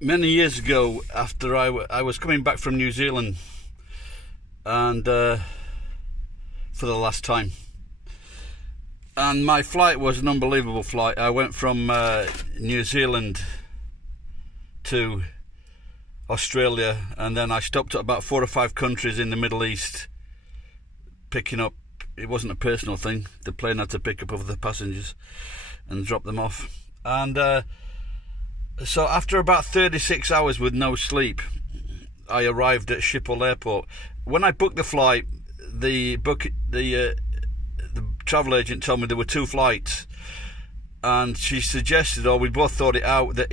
Many years ago, after I was coming back from New Zealand, and for the last time, and my flight was an unbelievable flight. I went from New Zealand to Australia, and then I stopped at about 4 or 5 countries in the Middle East, picking up. It wasn't a personal thing. The plane had to pick up other passengers and drop them off. And so after about 36 hours with no sleep, I arrived at Schiphol airport. When I booked the flight, the travel agent told me there were 2 flights, and she suggested, or we both thought it out, that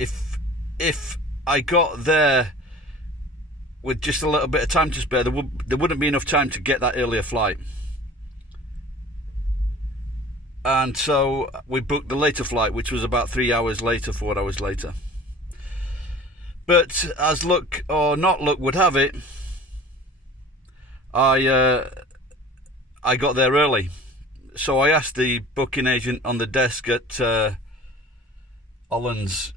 if I got there with just a little bit of time to spare, there wouldn't be enough time to get that earlier flight. And so we booked the later flight, which was about 3 hours later, 4 hours later. But as luck or not luck would have it, I got there early. So I asked the booking agent on the desk at Holland's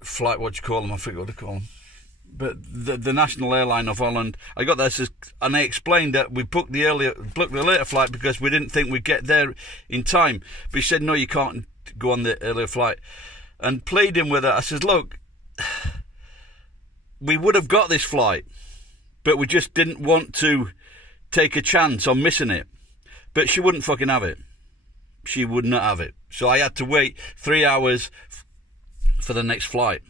flight, what do you call them? I forget what to call them. But the national airline of Holland. I got there, and they explained that we booked the later flight because we didn't think we'd get there in time. But he said, no, you can't go on the earlier flight. And pleading with her, I said, look, we would have got this flight, but we just didn't want to take a chance on missing it. But she wouldn't fucking have it. She would not have it. So I had to wait 3 hours for the next flight.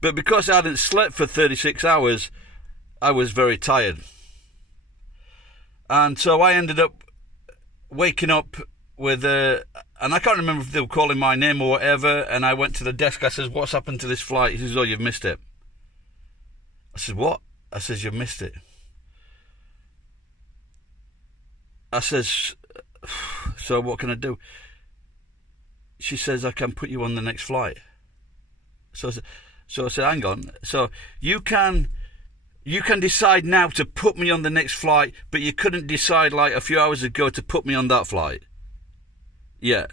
But because I hadn't slept for 36 hours, I was very tired. And so I ended up waking up with and I can't remember if they were calling my name or whatever, and I went to the desk. I says, what's happened to this flight? He says, oh, you've missed it. I said, what? I says, you've missed it. I says, so what can I do? She says, I can put you on the next flight. So I said, hang on. So you can decide now to put me on the next flight, but you couldn't decide like a few hours ago to put me on that flight. Yeah.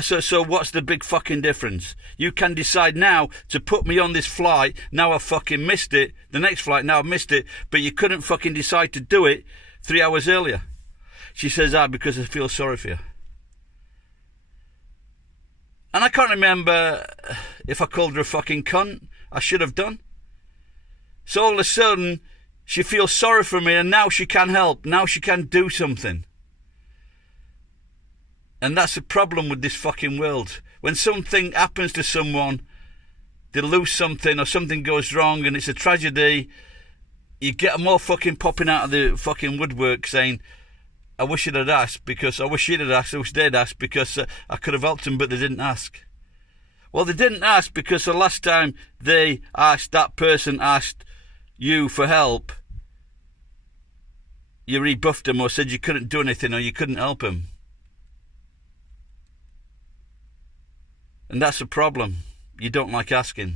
So what's the big fucking difference? You can decide now to put me on this flight. Now I fucking missed it. The next flight, now I've missed it. But you couldn't fucking decide to do it 3 hours earlier. She says, because I feel sorry for you. And I can't remember if I called her a fucking cunt. I should have done. So all of a sudden, she feels sorry for me, and now she can help. Now she can do something. And that's the problem with this fucking world. When something happens to someone, they lose something or something goes wrong and it's a tragedy, you get them all fucking popping out of the fucking woodwork saying, I wish you'd have asked, because I wish she'd have asked, I wish they'd asked, because I could have helped them, but they didn't ask. Well, they didn't ask because the last time that person asked you for help, you rebuffed them or said you couldn't do anything or you couldn't help them. And that's the problem. You don't like asking.